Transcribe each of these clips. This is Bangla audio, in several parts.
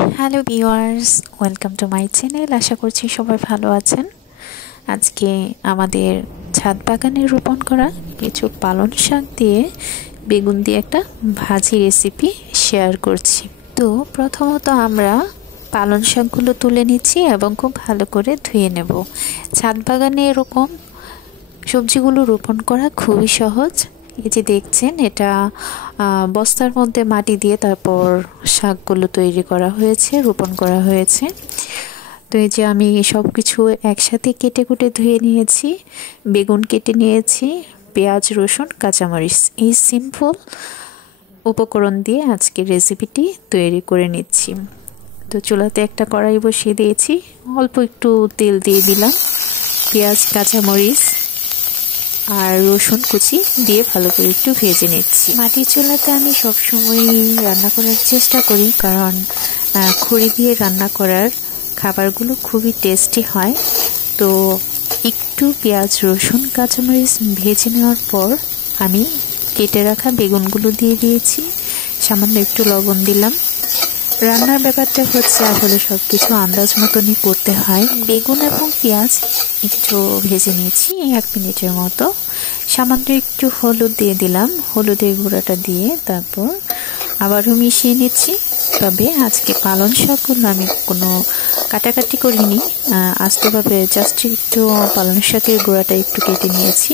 Hello viewers, welcome to my channel. আশা করছি সবাই ভালো আছেন। আজকে আমাদের ছাদ বাগানে রোপণ করা কিছু পালং শাক দিয়ে বেগুন দিয়ে একটা ভাজি রেসিপি শেয়ার করছি। তো প্রথমত আমরা পালং শাকগুলো তুলে নিচ্ছি এবং খুব ভালো করে ধুয়ে নেব। ছাদ বাগানে এরকম সবজিগুলো রোপণ করা খুবই সহজ। এই যে দেখছেন, এটা বস্তার মধ্যে মাটি দিয়ে তারপর শাকগুলো তৈরি করা হয়েছে, রোপণ করা হয়েছে। তো এই যে আমি সব কিছু একসাথে কেটে কুটে ধুয়ে নিয়েছি, বেগুন কেটে নিয়েছি, পেঁয়াজ, রসুন, কাঁচামরিচ, এই সিম্পল উপকরণ দিয়ে আজকে রেসিপিটি তৈরি করে নিচ্ছি। তো চুলাতে একটা কড়াই বসিয়ে দিয়েছি, অল্প একটু তেল দিয়ে দিলাম, পেঁয়াজ, কাঁচামরিচ আর রসুন কুচি দিয়ে ভালো করে একটু ভেজে নিচ্ছি। মাটির চুলাতে আমি সবসময় রান্না করার চেষ্টা করি, কারণ খড়ি দিয়ে রান্না করার খাবারগুলো খুবই টেস্টি হয়। তো একটু পেঁয়াজ, রসুন, কাঁচামরিচ ভেজে নেওয়ার পর আমি কেটে রাখা বেগুনগুলো দিয়ে দিয়েছি, সামান্য একটু লবণ দিলাম। রান্নার ব্যাপারটা হচ্ছে আসলে সব কিছু আন্দাজ মতনই করতে হয়। বেগুন এবং পেঁয়াজ একটু ভেজে নিয়েছি 1 মিনিটের মতো। সামান্য একটু হলুদ দিয়ে দিলাম, হলুদের গুঁড়াটা দিয়ে তারপর আবারও মিশিয়ে নিচ্ছি। তবে আজকে পালং শাকগুলো আমি কোনো কাটাকাটি করিনি, আস্তেভাবে জাস্ট একটু পালং শাকের গুঁড়াটা একটু কেটে নিয়েছি,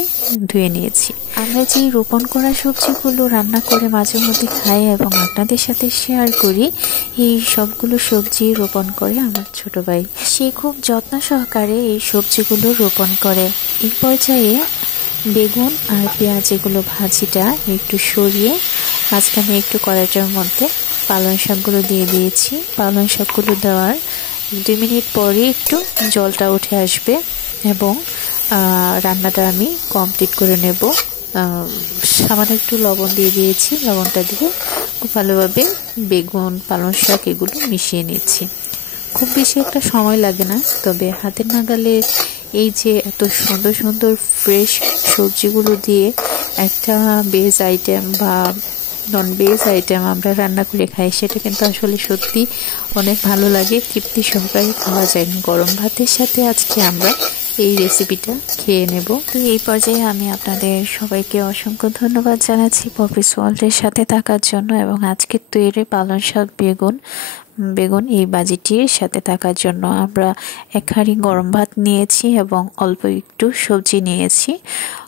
ধুয়ে নিয়েছি। আমরা যে রোপণ করা সবজিগুলো রান্না করে মাঝে মধ্যে খাই এবং আপনাদের সাথে শেয়ার করি, এই সবগুলো সবজি রোপণ করে আমার ছোট ভাই। সে খুব যত্ন সহকারে এই সবজিগুলো রোপণ করে। এই পর্যায়ে বেগুন আর পেঁয়াজ এগুলো ভাজিটা একটু সরিয়ে মাঝখানে একটু কড়াইটার মধ্যে পালং শাকগুলো দিয়ে দিয়েছি। পালং শাকগুলো দেওয়ার 2 মিনিট পরে একটু জলটা উঠে আসবে এবং রান্নাটা আমি কমপ্লিট করে নেব। সামান্য একটু লবণ দিয়ে দিয়েছি, লবণটা দিয়ে খুব ভালোভাবে বেগুন, পালং শাক এগুলো মিশিয়ে নিচ্ছি। খুব বেশি একটা সময় লাগে না, তবে হাতের নাগালে এই যে এত সুন্দর সুন্দর ফ্রেশ সবজিগুলো দিয়ে একটা ভেজ আইটেম বা নন ভেজ আইটেম আমরা রান্না করে খাই, সেটা কিন্তু আসলে সত্যি অনেক ভালো লাগে, তৃপ্তি সহকারে খাওয়া যায়। গরম ভাতের সাথে আজকে আমরা এই রেসিপিটা খেয়ে নেব। তো এই পর্যায়ে আমি আপনাদের সবাইকে অসংখ্য ধন্যবাদ জানাচ্ছি পপিস ওয়ার্ল্ডের সাথে থাকার জন্য এবং আজকের তৈরি পালং শাক বেগুন এই বাজিটির সাথে থাকার জন্য। আমরা 1 হাঁড়ি গরম ভাত নিয়েছি এবং অল্প একটু সবজি নিয়েছি,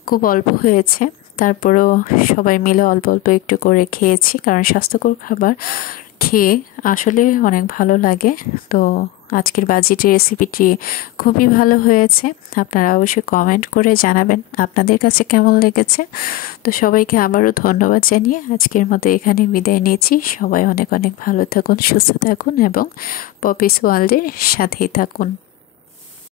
খুব অল্প হয়েছে, তারপরেও সবাই মিলে অল্প অল্প একটু করে খেয়েছি, কারণ স্বাস্থ্যকর খাবার খেয়ে আসলে অনেক ভালো লাগে। তো আজকের বাজিটি রেসিপিটি খুবই ভালো হয়েছে। আপনারা অবশ্যই কমেন্ট করে জানাবেন আপনাদের কাছে কেমন লেগেছে। তো সবাইকে আবারও ধন্যবাদ জানিয়ে আজকের মতো এখানে বিদায় নিয়েছি। সবাই অনেক অনেক ভালো থাকুন, সুস্থ থাকুন এবং পপিস ওয়ার্ল্ডের সাথেই থাকুন।